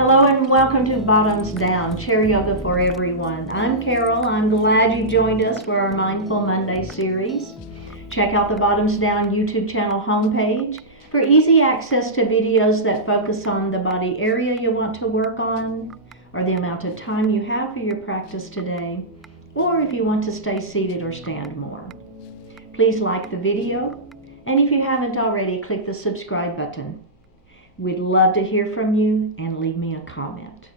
Hello and welcome to Bottoms Down, Chair Yoga for Everyone. I'm Carol. I'm glad you joined us for our Mindful Monday series. Check out the Bottoms Down YouTube channel homepage for easy access to videos that focus on the body area you want to work on, or the amount of time you have for your practice today, or if you want to stay seated or stand more. Please like the video, and if you haven't already, click the subscribe button. We'd love to hear from you and leave me a comment.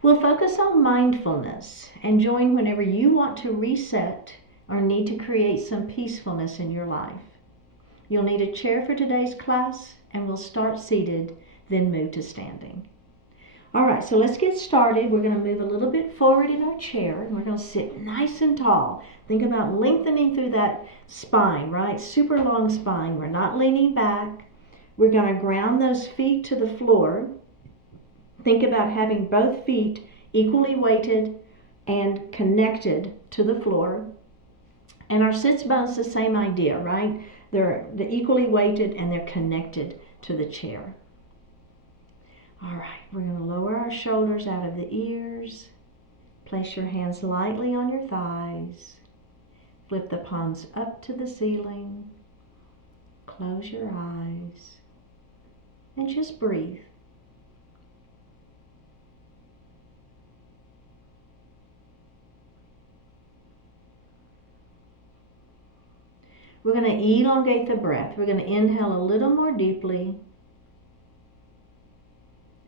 We'll focus on mindfulness and join whenever you want to reset or need to create some peacefulness in your life. You'll need a chair for today's class, and we'll start seated, then move to standing. All right, so let's get started. We're going to move a little bit forward in our chair, and we're going to sit nice and tall. Think about lengthening through that spine, right? Super long spine. We're not leaning back. We're going to ground those feet to the floor. Think about having both feet equally weighted and connected to the floor. And our sits bones, the same idea, right? They're equally weighted and they're connected to the chair. All right, we're going to lower our shoulders out of the ears. Place your hands lightly on your thighs. Flip the palms up to the ceiling. Close your eyes. And just breathe. We're going to elongate the breath. We're going to inhale a little more deeply.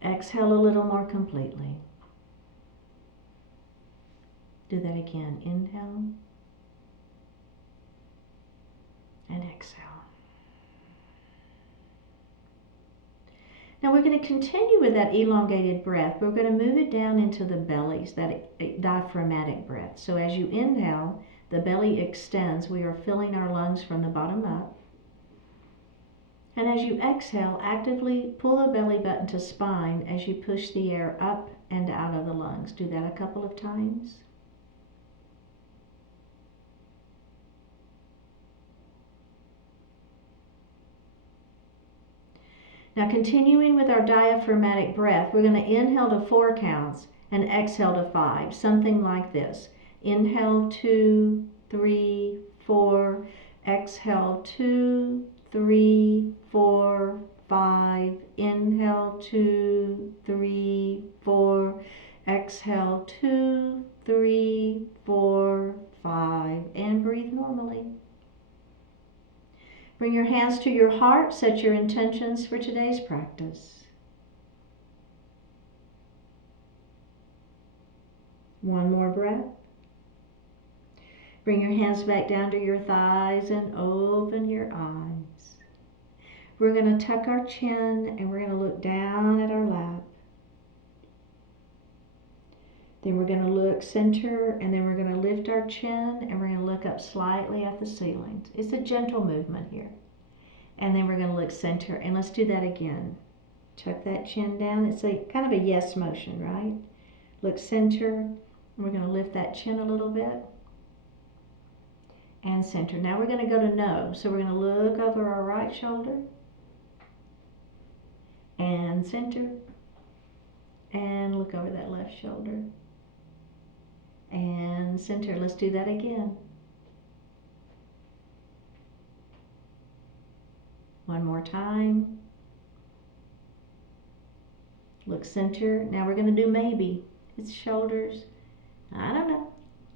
Exhale a little more completely. Do that again. Inhale and exhale. Now we're going to continue with that elongated breath. We're going to move it down into the bellies, that diaphragmatic breath. So as you inhale, the belly extends. We are filling our lungs from the bottom up. And as you exhale, actively pull the belly button to spine as you push the air up and out of the lungs. Do that a couple of times. Now continuing with our diaphragmatic breath, we're going to inhale to 4 counts and exhale to 5, something like this. Inhale 2, 3, 4, exhale 2, 3, 4, 5, inhale 2, 3, 4, exhale 2, 3, 4, 5, and breathe normally. Bring your hands to your heart. Set your intentions for today's practice. One more breath. Bring your hands back down to your thighs and open your eyes. We're going to tuck our chin and we're going to look down at our lap. Then we're going to look center, and then we're going to lift our chin and we're going to look up slightly at the ceiling. It's a gentle movement here. And then we're going to look center, and let's do that again. Tuck that chin down. It's a kind of a yes motion, right? Look center, and we're going to lift that chin a little bit. And center. Now we're going to go to no. So we're going to look over our right shoulder. And center. And look over that left shoulder. And center. Let's do that again. One more time. Look center. Now we're going to do maybe. It's shoulders. I don't know.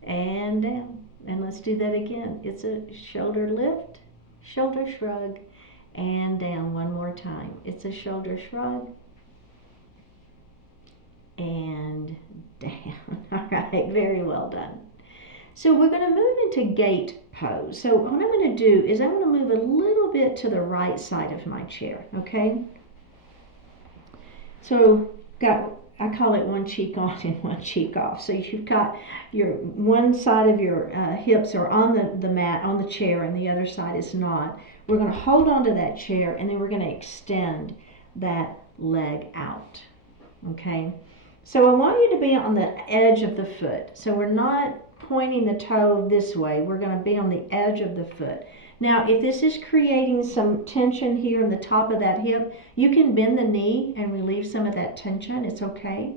And down. And let's do that again. It's a shoulder lift, shoulder shrug, and down one more time. It's a shoulder shrug, and down. All right, very well done. So we're going to move into gate pose. So what I'm going to do is I'm going to move a little bit to the right side of my chair, okay? So I call it one cheek on and one cheek off. So you've got your one side of your hips are on the mat, on the chair, and the other side is not. We're going to hold on to that chair, and then we're going to extend that leg out, okay? So I want you to be on the edge of the foot. So we're not pointing the toe this way. We're going to be on the edge of the foot. Now, if this is creating some tension here in the top of that hip, you can bend the knee and relieve some of that tension. It's okay.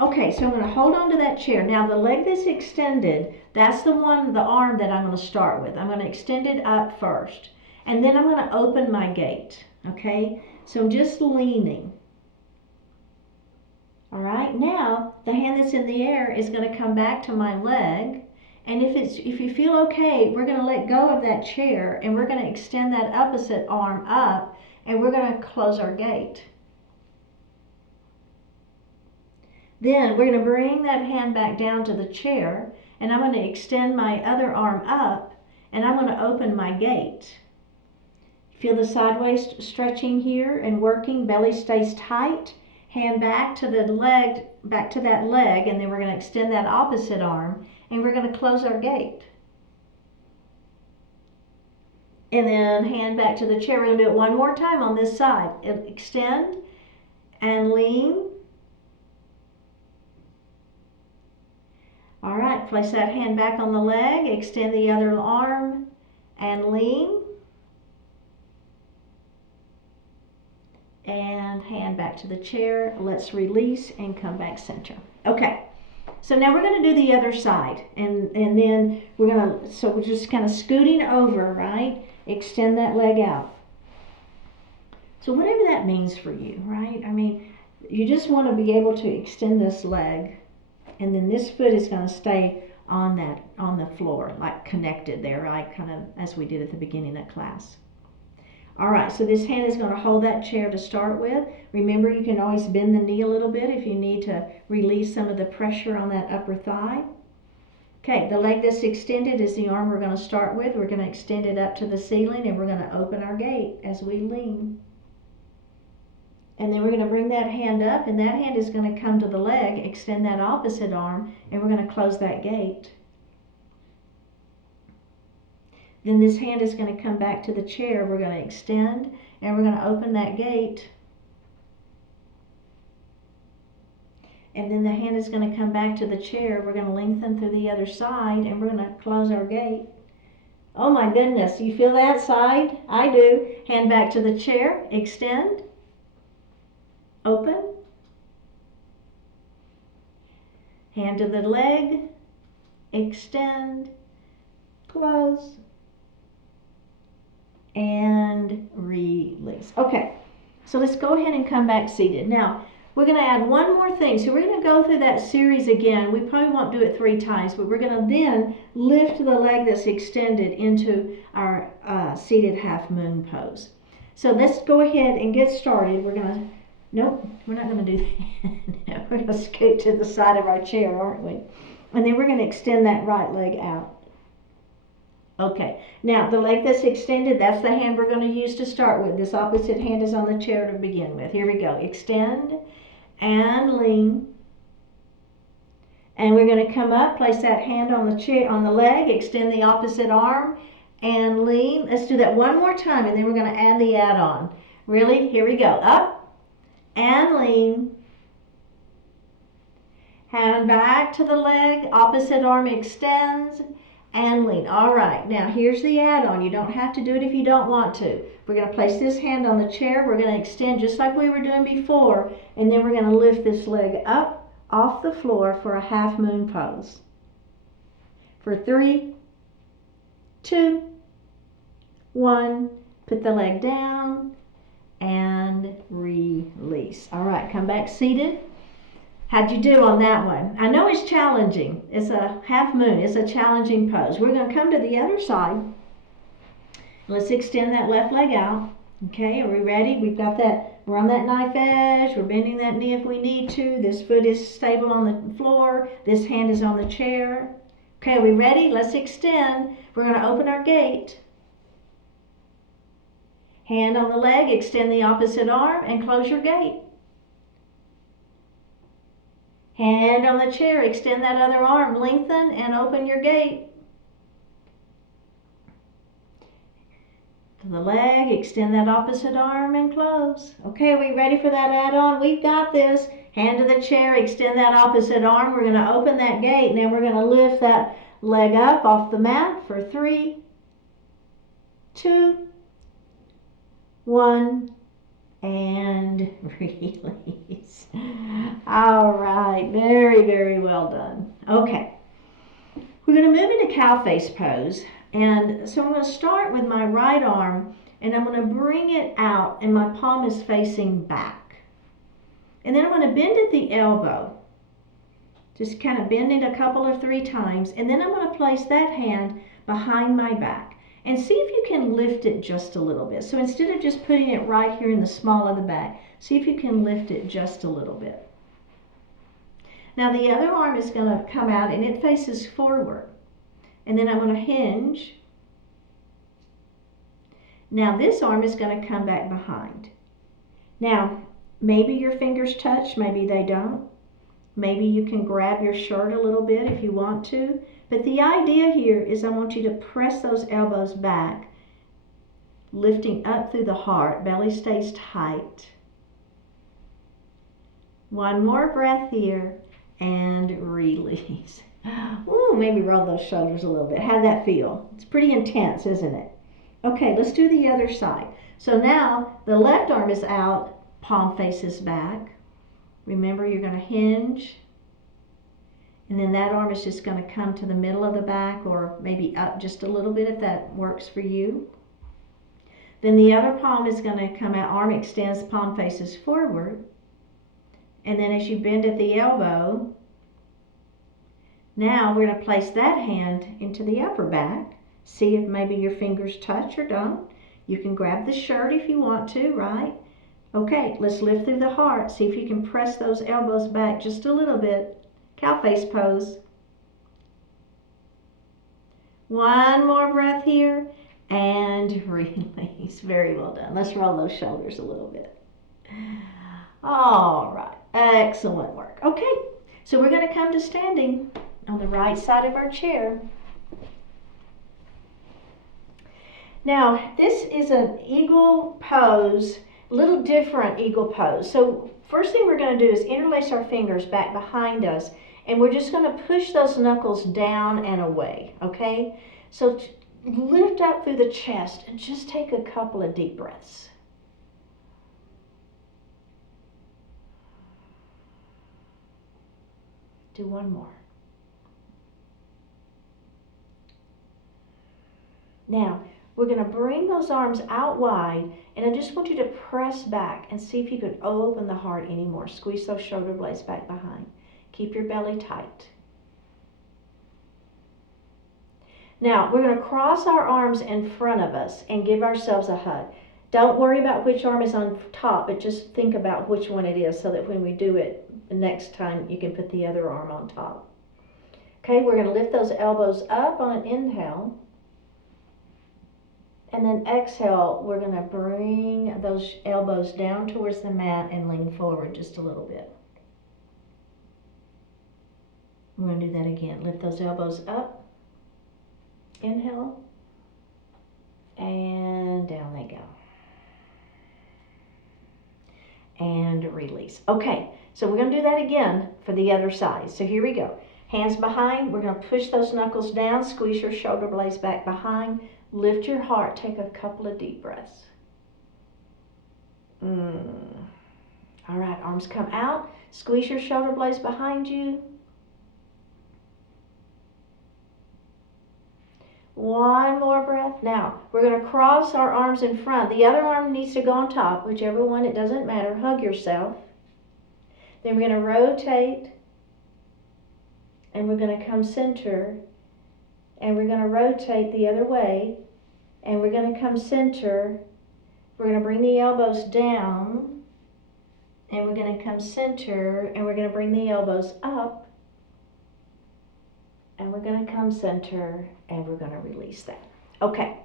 Okay, so I'm going to hold on to that chair. Now the leg that's extended, that's the arm that I'm going to start with. I'm going to extend it up first. And then I'm going to open my gait. Okay, so I'm just leaning. All right, now the hand that's in the air is going to come back to my leg. And if you feel okay, we're going to let go of that chair and we're going to extend that opposite arm up and we're going to close our gait. Then we're going to bring that hand back down to the chair and I'm going to extend my other arm up and I'm going to open my gait. Feel the sideways stretching here and working, belly stays tight, hand back to the leg, back to that leg, and then we're going to extend that opposite arm and we're going to close our gait. And then hand back to the chair. We're going to do it one more time on this side. Extend and lean. All right, place that hand back on the leg, extend the other arm and lean. And hand back to the chair. Let's release and come back center. Okay, so now we're going to do the other side. And then we're just kind of scooting over, right? Extend that leg out. So whatever that means for you, right? I mean, you just want to be able to extend this leg. And then this foot is going to stay on the floor, like connected there, right? Kind of as we did at the beginning of class. All right, so this hand is going to hold that chair to start with. Remember, you can always bend the knee a little bit if you need to release some of the pressure on that upper thigh. Okay, the leg that's extended is the arm we're going to start with. We're going to extend it up to the ceiling and we're going to open our gait as we lean. And then we're going to bring that hand up and that hand is going to come to the leg, extend that opposite arm, and we're going to close that gait. Then this hand is going to come back to the chair. We're going to extend and we're going to open that gait. And then the hand is going to come back to the chair. We're going to lengthen through the other side and we're going to close our gait. Oh my goodness, you feel that side? I do. Hand back to the chair, extend. Open, hand to the leg, extend, close, and release. Okay, so let's go ahead and come back seated. Now, we're going to add one more thing. So we're going to go through that series again. We probably won't do it 3 times, but we're going to then lift the leg that's extended into our seated half moon pose. So let's go ahead and get started. Nope, we're not going to do that. No, we're going to scoot to the side of our chair, aren't we? And then we're going to extend that right leg out. Okay, now the leg that's extended, that's the hand we're going to use to start with. This opposite hand is on the chair to begin with. Here we go. Extend and lean. And we're going to come up, place that hand on the chair, on the leg, extend the opposite arm and lean. Let's do that one more time and then we're going to add the add-on. Really? Here we go. Up. And lean, hand back to the leg, opposite arm extends and lean. All right, now here's the add-on. You don't have to do it if you don't want to. We're going to place this hand on the chair. We're going to extend just like we were doing before, and then we're going to lift this leg up off the floor for a half moon pose. For 3, 2, 1, put the leg down and release. All right, come back seated. How'd you do on that one? I know it's challenging. It's a half moon. It's a challenging pose. We're going to come to the other side. Let's extend that left leg out. Okay, are we ready? We've got that. We're on that knife edge. We're bending that knee if we need to. This foot is stable on the floor. This hand is on the chair. Okay, are we ready? Let's extend. We're going to open our gait. Hand on the leg, extend the opposite arm and close your gait. Hand on the chair, extend that other arm, lengthen and open your gait. To the leg, extend that opposite arm and close. Okay, are we ready for that add-on? We've got this. Hand to the chair, extend that opposite arm. We're going to open that gait and then we're going to lift that leg up off the mat for 3, 2, 1, and release. All right, very, very well done. Okay, we're going to move into cow face pose. And so I'm going to start with my right arm, and I'm going to bring it out, and my palm is facing back. And then I'm going to bend at the elbow. Just kind of bend it a couple or 3 times, and then I'm going to place that hand behind my back. And see if you can lift it just a little bit. So instead of just putting it right here in the small of the back, see if you can lift it just a little bit. Now the other arm is going to come out and it faces forward. And then I'm going to hinge. Now this arm is going to come back behind. Now maybe your fingers touch, maybe they don't. Maybe you can grab your shirt a little bit if you want to. But the idea here is I want you to press those elbows back, lifting up through the heart. Belly stays tight. One more breath here and release. Ooh, maybe roll those shoulders a little bit. How'd that feel? It's pretty intense, isn't it? Okay, let's do the other side. So now the left arm is out, palm faces back. Remember, you're going to hinge. And then that arm is just going to come to the middle of the back, or maybe up just a little bit if that works for you. Then the other palm is going to come out, arm extends, palm faces forward. And then as you bend at the elbow, now we're going to place that hand into the upper back. See if maybe your fingers touch or don't. You can grab the shirt if you want to, right? Okay, let's lift through the heart. See if you can press those elbows back just a little bit. Cow face pose. One more breath here and release. Very well done. Let's roll those shoulders a little bit. All right, excellent work. Okay, so we're going to come to standing on the right side of our chair. Now, this is an eagle pose, a little different eagle pose. So first thing we're going to do is interlace our fingers back behind us, and we're just going to push those knuckles down and away, okay? So lift up through the chest and just take a couple of deep breaths. Do one more. Now, we're going to bring those arms out wide, and I just want you to press back and see if you can open the heart anymore. Squeeze those shoulder blades back behind. Keep your belly tight. Now, we're going to cross our arms in front of us and give ourselves a hug. Don't worry about which arm is on top, but just think about which one it is so that when we do it next time, you can put the other arm on top. Okay, we're going to lift those elbows up on an inhale. And then exhale, we're going to bring those elbows down towards the mat and lean forward just a little bit. We're going to do that again. Lift those elbows up. Inhale. And down they go. And release. Okay, so we're going to do that again for the other side. So here we go. Hands behind. We're going to push those knuckles down. Squeeze your shoulder blades back behind. Lift your heart. Take a couple of deep breaths. All right, arms come out. Squeeze your shoulder blades behind you. One more breath. Now, we're going to cross our arms in front. The other arm needs to go on top, whichever one, it doesn't matter. Hug yourself. Then we're going to rotate, and we're going to come center, and we're going to rotate the other way, and we're going to come center. We're going to bring the elbows down, and we're going to come center, and we're going to bring the elbows up, and we're going to come center, and we're going to release that. Okay,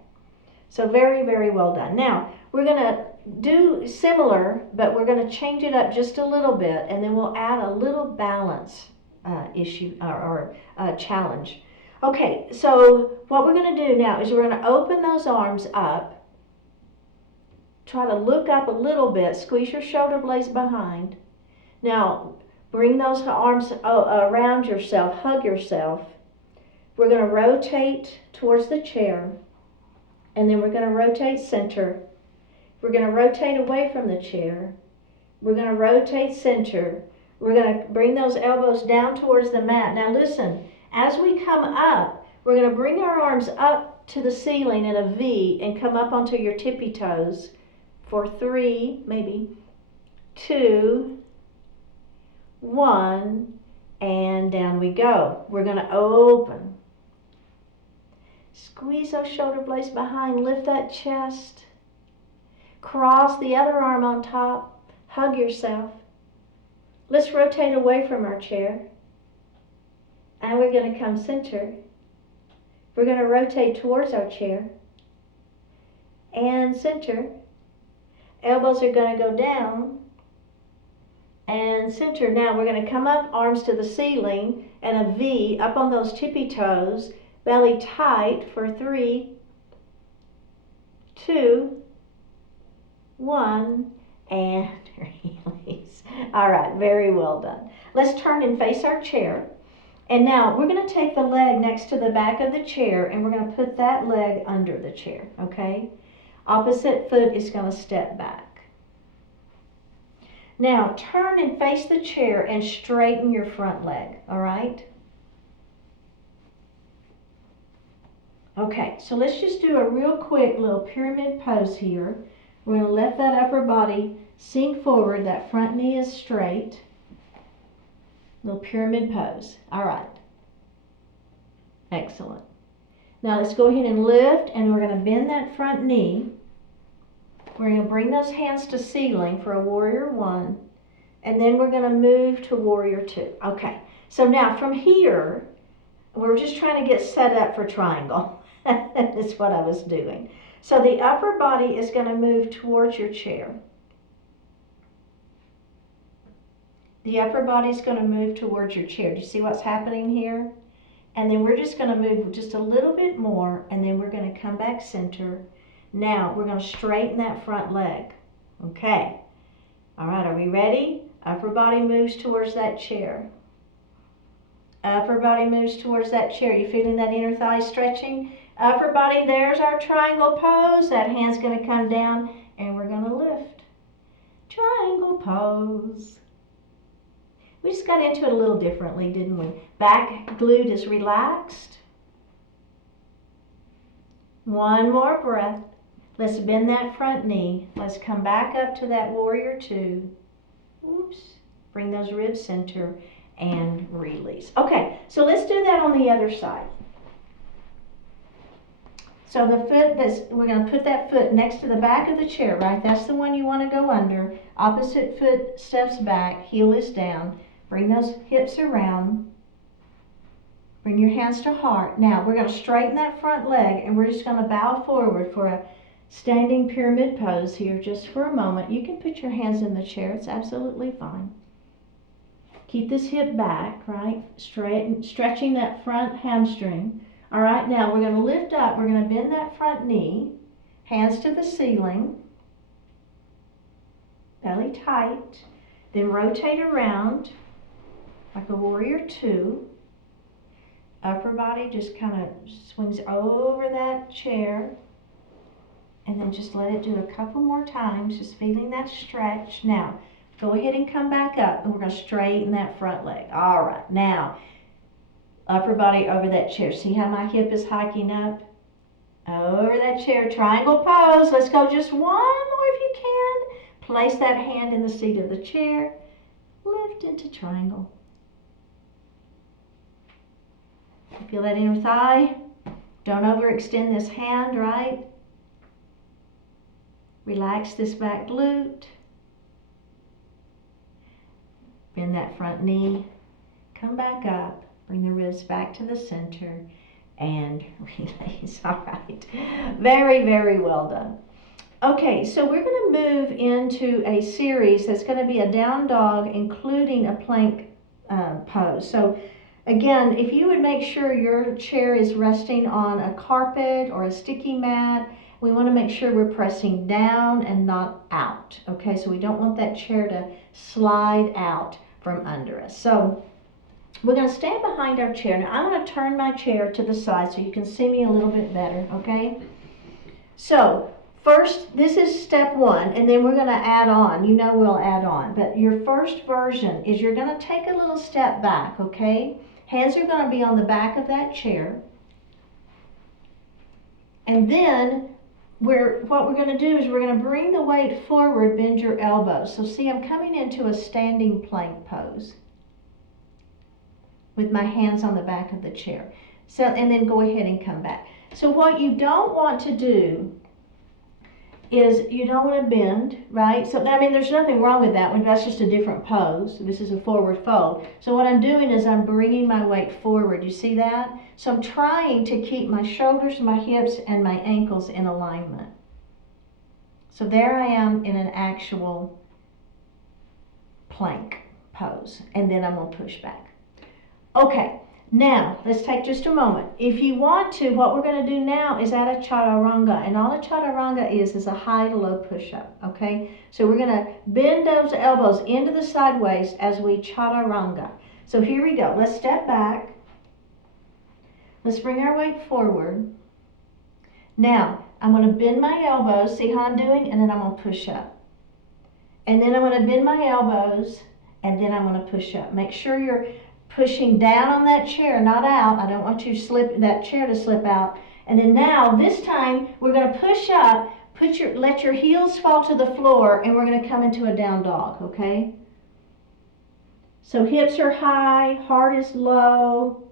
so very, very well done. Now, we're going to do similar, but we're going to change it up just a little bit, and then we'll add a little balance issue or challenge. Okay, so what we're going to do now is we're going to open those arms up. Try to look up a little bit. Squeeze your shoulder blades behind. Now, bring those arms around yourself. Hug yourself. We're going to rotate towards the chair, and then we're going to rotate center. We're going to rotate away from the chair. We're going to rotate center. We're going to bring those elbows down towards the mat. Now listen, as we come up, we're going to bring our arms up to the ceiling in a V and come up onto your tippy toes for 3, maybe 2, 1, and down we go. We're going to open. Squeeze those shoulder blades behind, lift that chest. Cross the other arm on top, hug yourself. Let's rotate away from our chair. And we're going to come center. We're going to rotate towards our chair. And center. Elbows are going to go down. And center. Now we're going to come up, arms to the ceiling, and a V up on those tippy toes. Belly tight for 3, 2, 1, and release. All right, very well done. Let's turn and face our chair. And now we're going to take the leg next to the back of the chair and we're going to put that leg under the chair, okay? Opposite foot is going to step back. Now turn and face the chair and straighten your front leg, all right? Okay, so let's just do a real quick little pyramid pose here. We're going to let that upper body sink forward. That front knee is straight. Little pyramid pose. All right. Excellent. Now let's go ahead and lift, and we're going to bend that front knee. We're going to bring those hands to ceiling for a warrior 1, and then we're going to move to warrior 2. Okay, so now from here, we're just trying to get set up for triangle. That's what I was doing. So the upper body is going to move towards your chair. The upper body is going to move towards your chair. Do you see what's happening here? And then we're just going to move just a little bit more, and then we're going to come back center. Now we're going to straighten that front leg. Okay. All right, are we ready? Upper body moves towards that chair. Upper body moves towards that chair. You feeling that inner thigh stretching? Upper body, there's our triangle pose. That hand's going to come down and we're going to lift. Triangle pose. We just got into it a little differently, didn't we? Back glute is relaxed. One more breath. Let's bend that front knee. Let's come back up to that warrior 2. Oops. Bring those ribs center and release. Okay, so let's do that on the other side. So the foot we're going to put that foot next to the back of the chair, right? That's the one you want to go under. Opposite foot steps back, heel is down. Bring those hips around. Bring your hands to heart. Now we're going to straighten that front leg and we're just going to bow forward for a standing pyramid pose here just for a moment. You can put your hands in the chair. It's absolutely fine. Keep this hip back, right? Stretching that front hamstring. All right, now we're going to lift up. We're going to bend that front knee. Hands to the ceiling. Belly tight. Then rotate around like a warrior 2. Upper body just kind of swings over that chair. And then just let it do a couple more times, just feeling that stretch. Now, go ahead and come back up, and we're going to straighten that front leg. All right, now, upper body over that chair. See how my hip is hiking up? Over that chair, triangle pose. Let's go just one more if you can. Place that hand in the seat of the chair. Lift into triangle. Feel that inner thigh? Don't overextend this hand, right? Relax this back glute. Bend that front knee. Come back up. Bring the ribs back to the center and release. All right. Very, very well done. Okay, so we're going to move into a series that's going to be a down dog, including a plank pose. So again, if you would make sure your chair is resting on a carpet or a sticky mat, we want to make sure we're pressing down and not out. Okay, so we don't want that chair to slide out from under us. So We're going to stand behind our chair. Now I'm going to turn my chair to the side so you can see me a little bit better, okay? So first, this is step one, and then we're going to add on. You know we'll add on. But your first version is you're going to take a little step back, okay? Hands are going to be on the back of that chair. And then what we're going to do is we're going to bring the weight forward, bend your elbows. So see, I'm coming into a standing plank pose with my hands on the back of the chair. So, and then go ahead and come back. So what you don't want to do is you don't want to bend, right? So, I mean, there's nothing wrong with that one. That's just a different pose. This is a forward fold. So what I'm doing is I'm bringing my weight forward. You see that? So I'm trying to keep my shoulders, my hips, and my ankles in alignment. So there I am in an actual plank pose. And then I'm going to push back. Okay. Now, let's take just a moment. If you want to, what we're going to do now is add a chaturanga. And all a chaturanga is a high to low push-up, okay? So we're going to bend those elbows into the sideways as we chaturanga. So here we go. Let's step back. Let's bring our weight forward. Now, I'm going to bend my elbows. See how I'm doing? And then I'm going to push up. And then I'm going to bend my elbows. And then I'm going to push up. Make sure you're pushing down on that chair, not out. I don't want you to slip that chair to slip out. And then now, this time, we're going to push up, let your heels fall to the floor, and we're going to come into a down dog, okay? So hips are high, heart is low.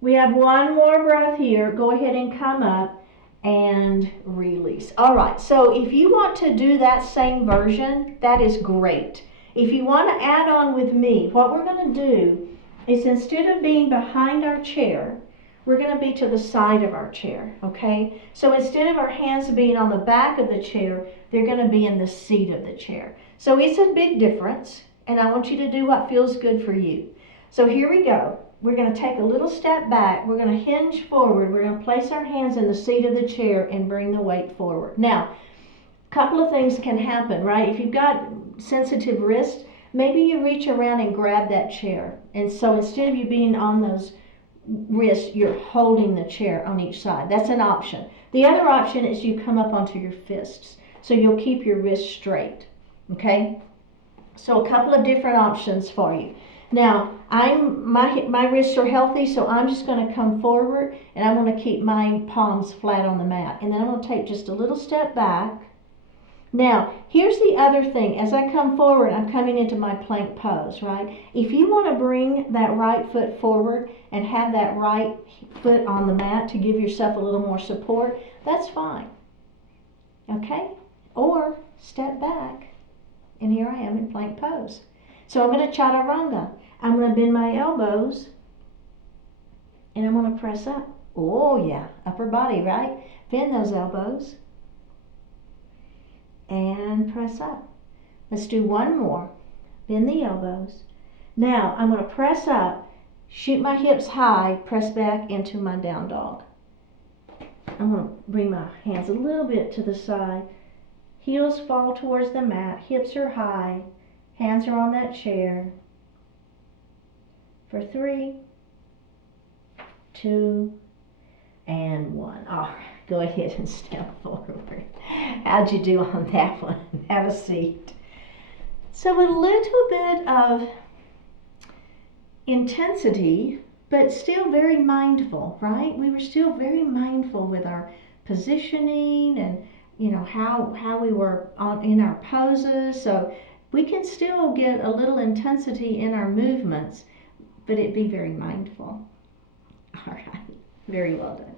We have one more breath here. Go ahead and come up and release. All right, so if you want to do that same version, that is great. If you want to add on with me, what we're going to do is instead of being behind our chair, we're going to be to the side of our chair, okay? So instead of our hands being on the back of the chair, they're going to be in the seat of the chair. So it's a big difference, and I want you to do what feels good for you. So here we go. We're going to take a little step back. We're going to hinge forward. We're going to place our hands in the seat of the chair and bring the weight forward. Now, a couple of things can happen, right? If you've got sensitive wrists, maybe you reach around and grab that chair. And so instead of you being on those wrists, you're holding the chair on each side. That's an option. The other option is you come up onto your fists. So you'll keep your wrists straight, okay? So a couple of different options for you. Now, my wrists are healthy, so I'm just going to come forward and I'm going to keep my palms flat on the mat. And then I'm going to take just a little step back. Now, here's the other thing. As I come forward, I'm coming into my plank pose, right? If you want to bring that right foot forward and have that right foot on the mat to give yourself a little more support, that's fine, okay? Or step back, and here I am in plank pose. So I'm going to chaturanga. I'm going to bend my elbows, and I'm going to press up. Oh, yeah, upper body, right? Bend those elbows. And press up. Let's do one more. Bend the elbows. Now I'm going to press up, shoot my hips high, press back into my down dog. I'm going to bring my hands a little bit to the side. Heels fall towards the mat. Hips are high. Hands are on that chair. For 3, 2, and 1. All right. Go ahead and step forward. How'd you do on that one? Have a seat. So a little bit of intensity, but still very mindful, right? We were still very mindful with our positioning and, you know, how we were in our poses. So we can still get a little intensity in our movements, but it be very mindful. All right. Very well done.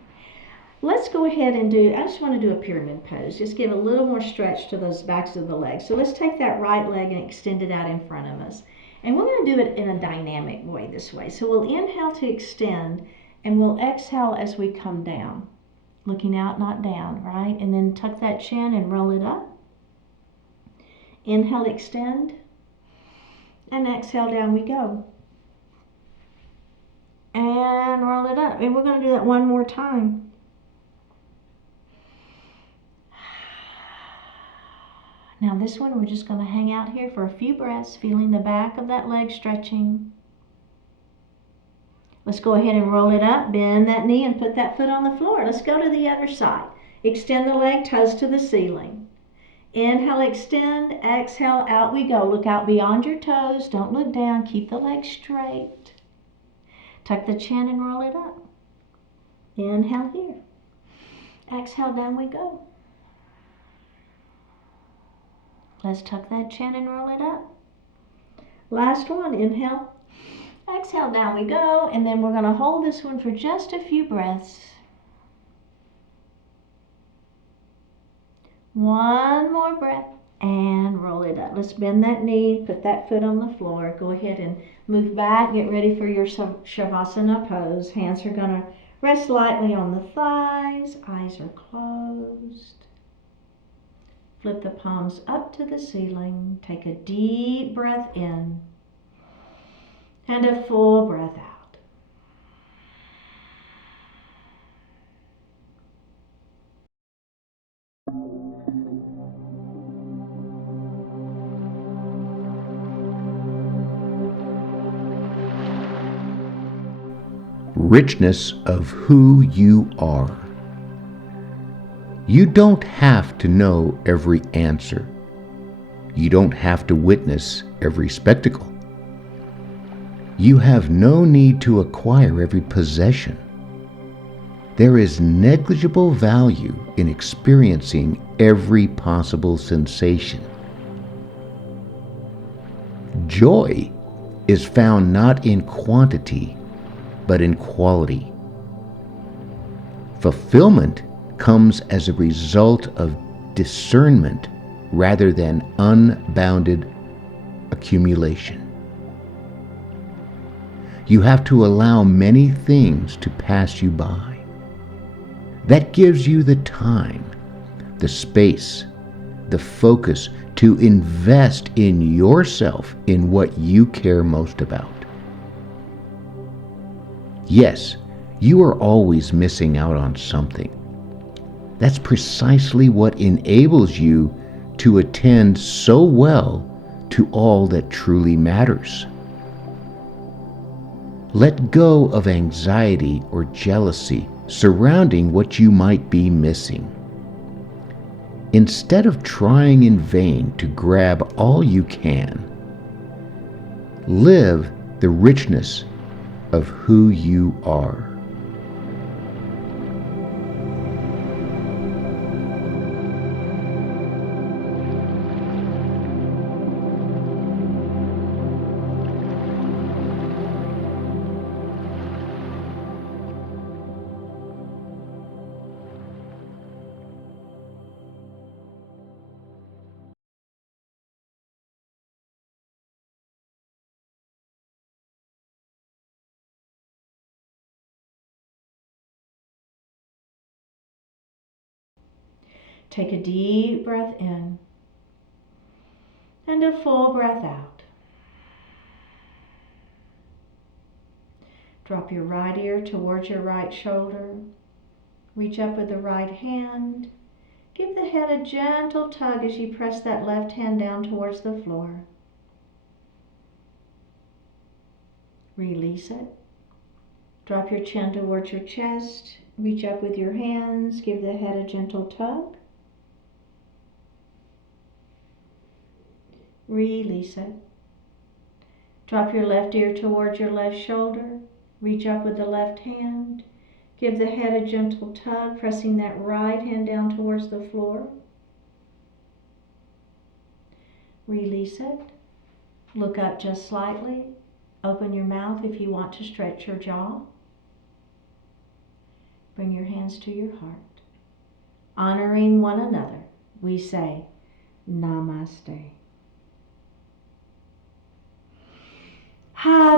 Let's go ahead and I just want to do a pyramid pose. Just give a little more stretch to those backs of the legs. So let's take that right leg and extend it out in front of us. And we're going to do it in a dynamic way this way. So we'll inhale to extend, and we'll exhale as we come down. Looking out, not down, right? And then tuck that chin and roll it up. Inhale, extend. And exhale, down we go. And roll it up. And we're going to do that one more time. Now this one, we're just going to hang out here for a few breaths, feeling the back of that leg stretching. Let's go ahead and roll it up, bend that knee and put that foot on the floor. Let's go to the other side. Extend the leg, toes to the ceiling. Inhale, extend, exhale, out we go. Look out beyond your toes, don't look down, keep the legs straight. Tuck the chin and roll it up. Inhale here. Exhale, down we go. Let's tuck that chin and roll it up. Last one, inhale. Exhale, down we go, and then we're going to hold this one for just a few breaths. One more breath and roll it up. Let's bend that knee, put that foot on the floor. Go ahead and move back, get ready for your Shavasana pose. Hands are going to rest lightly on the thighs, eyes are closed. Flip the palms up to the ceiling. Take a deep breath in and a full breath out. Richness of who you are. You don't have to know every answer. You don't have to witness every spectacle. You have no need to acquire every possession. There is negligible value in experiencing every possible sensation. Joy is found not in quantity, but in quality. Fulfillment comes as a result of discernment rather than unbounded accumulation. You have to allow many things to pass you by. That gives you the time, the space, the focus to invest in yourself, in what you care most about. Yes, you are always missing out on something. That's precisely what enables you to attend so well to all that truly matters. Let go of anxiety or jealousy surrounding what you might be missing. Instead of trying in vain to grab all you can, live the richness of who you are. Take a deep breath in and a full breath out. Drop your right ear towards your right shoulder. Reach up with the right hand. Give the head a gentle tug as you press that left hand down towards the floor. Release it. Drop your chin towards your chest. Reach up with your hands. Give the head a gentle tug. Release it. Drop your left ear towards your left shoulder. Reach up with the left hand. Give the head a gentle tug, pressing that right hand down towards the floor. Release it. Look up just slightly. Open your mouth if you want to stretch your jaw. Bring your hands to your heart. Honoring one another, we say, Namaste.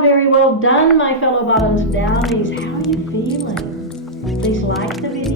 Very well done, my fellow bottoms downies. How are you feeling? Please like the video.